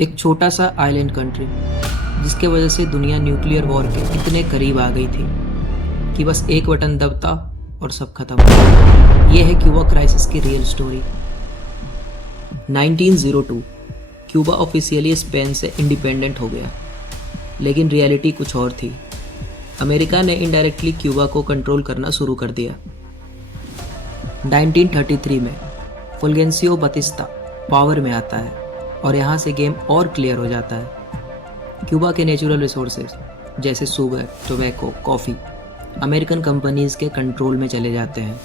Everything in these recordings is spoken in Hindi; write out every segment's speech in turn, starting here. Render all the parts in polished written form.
एक छोटा सा आइलैंड कंट्री जिसके वजह से दुनिया न्यूक्लियर वॉर के इतने करीब आ गई थी कि बस एक बटन दबता और सब खत्म। ये है क्यूबा क्राइसिस की real story. 1902 Cuba officially Spain से इंडिपेंडेंट हो गया, लेकिन रियलिटी कुछ और थी। अमेरिका ने इनडायरेक्टली क्यूबा को कंट्रोल करना शुरू कर दिया। 1933 में फुल्गेंसियो बतिस्ता पावर में आता है और यहाँ से गेम और क्लियर हो जाता है। क्यूबा के नेचुरल रिसोर्सेज जैसे sugar, tobacco, coffee American companies के कंट्रोल में चले जाते हैं।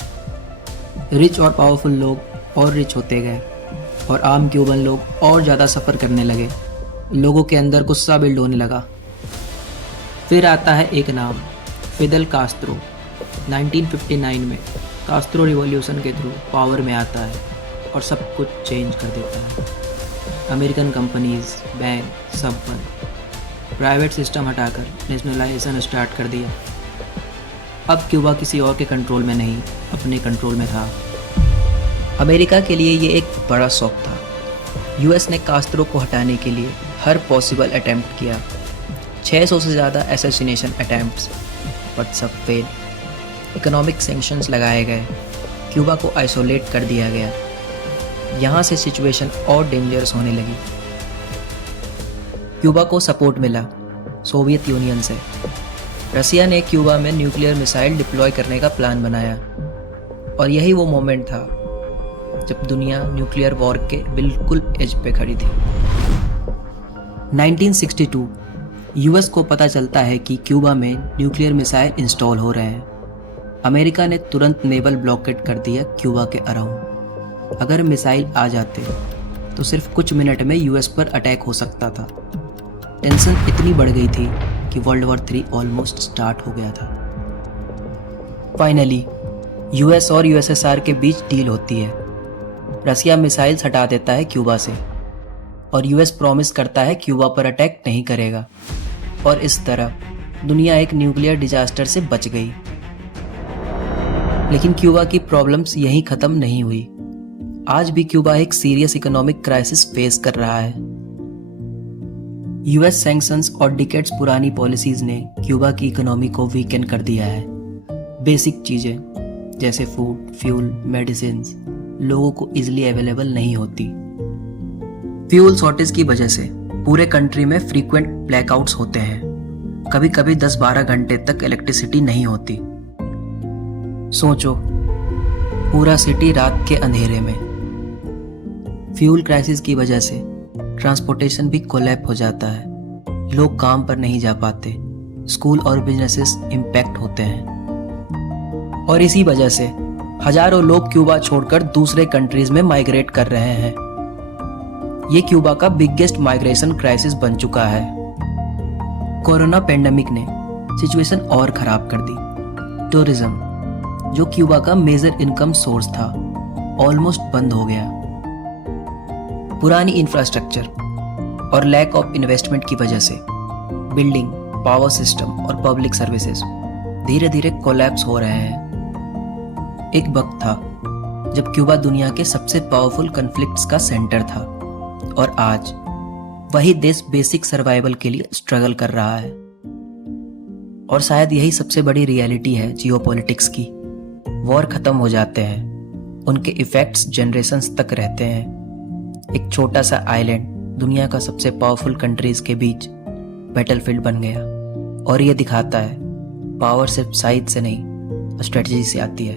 रिच और पावरफुल लोग और रिच होते गए और आम क्यूबन लोग और ज़्यादा सफ़र करने लगे। लोगों के अंदर गुस्सा बिल्ड होने लगा। फिर आता है एक नाम, फिदेल कास्त्रो। 1959 में कास्त्रो रिवॉल्यूशन के थ्रू पावर में आता है और सब कुछ चेंज कर देता है। अमेरिकन कंपनीज, बैंक सब बंद। प्राइवेट सिस्टम हटाकर नेशनलाइजेशन स्टार्ट कर दिया। अब क्यूबा किसी और के कंट्रोल में नहीं, अपने कंट्रोल में था। अमेरिका के लिए ये एक बड़ा शौक था। यूएस ने कास्त्रो को हटाने के लिए हर पॉसिबल अटेम्प्ट किया। 600 से ज़्यादा असैसिनेशन अटैम्प्ट्स, बट सब फेल। इकोनॉमिक सैंक्शंस लगाए गए, क्यूबा को आइसोलेट कर दिया गया। यहाँ से सिचुएशन और डेंजरस होने लगी। क्यूबा को सपोर्ट मिला सोवियत यूनियन से। रसिया ने क्यूबा में न्यूक्लियर मिसाइल डिप्लॉय करने का प्लान बनाया और यही वो मोमेंट था जब दुनिया न्यूक्लियर वॉर के बिल्कुल एज पे खड़ी थी। 1962 यूएस को पता चलता है कि क्यूबा में न्यूक्लियर मिसाइल इंस्टॉल हो रहे हैं। अमेरिका ने तुरंत नेवल ब्लॉकेट कर दिया क्यूबा के अराउंड। अगर मिसाइल आ जाते तो सिर्फ कुछ मिनट में यूएस पर अटैक हो सकता था। टेंशन इतनी बढ़ गई थी कि वर्ल्ड वॉर 3 ऑलमोस्ट स्टार्ट हो गया था। फाइनली यूएस और यूएसएसआर के बीच डील होती है। रसिया मिसाइल्स हटा देता है क्यूबा से और यूएस प्रॉमिस करता है क्यूबा पर अटैक नहीं करेगा, और इस तरह दुनिया एक न्यूक्लियर डिजास्टर से बच गई। लेकिन क्यूबा की प्रॉब्लम्स यहीं ख़त्म नहीं हुई। आज भी क्यूबा एक सीरियस इकोनॉमिक क्राइसिस फेस कर रहा है। यूएस सैंक्शंस और डिकेड्स पुरानी पॉलिसीज ने क्यूबा की इकोनॉमी को वीकन कर दिया है। बेसिक चीज़ें जैसे फूड, फ्यूल, मेडिसिन्स लोगों को इजीली अवेलेबल नहीं होती। फ्यूल शॉर्टेज की वजह से पूरे कंट्री में फ्रीक्वेंट ब्लैकआउट्स होते हैं। कभी कभी 10-12 घंटे तक इलेक्ट्रिसिटी नहीं होती। सोचो, पूरा सिटी रात के अंधेरे में। फ्यूल क्राइसिस की वजह से ट्रांसपोर्टेशन भी कोलैप हो जाता है। लोग काम पर नहीं जा पाते, स्कूल और बिजनेसेस इम्पैक्ट होते हैं, और इसी वजह से हजारों लोग क्यूबा छोड़कर दूसरे कंट्रीज में माइग्रेट कर रहे हैं। ये क्यूबा का बिगेस्ट माइग्रेशन क्राइसिस बन चुका है। कोरोना पेंडेमिक ने सिचुएशन और खराब कर दी। टूरिज्म, जो क्यूबा का मेजर इनकम सोर्स था, ऑलमोस्ट बंद हो गया। पुरानी इंफ्रास्ट्रक्चर और लैक ऑफ इन्वेस्टमेंट की वजह से बिल्डिंग, पावर सिस्टम और पब्लिक सर्विसेज धीरे धीरे कोलैप्स हो रहे हैं। एक वक्त था जब क्यूबा दुनिया के सबसे पावरफुल कॉन्फ्लिक्ट्स का सेंटर था, और आज वही देश बेसिक सर्वाइवल के लिए स्ट्रगल कर रहा है। और शायद यही सबसे बड़ी रियलिटी है जियोपॉलिटिक्स की। वॉर खत्म हो जाते हैं, उनके इफेक्ट्स जनरेशंस तक रहते हैं। एक छोटा सा आइलैंड दुनिया का सबसे पावरफुल कंट्रीज के बीच बैटलफील्ड बन गया, और ये दिखाता है पावर सिर्फ साइज से नहीं, स्ट्रेटजी से आती है।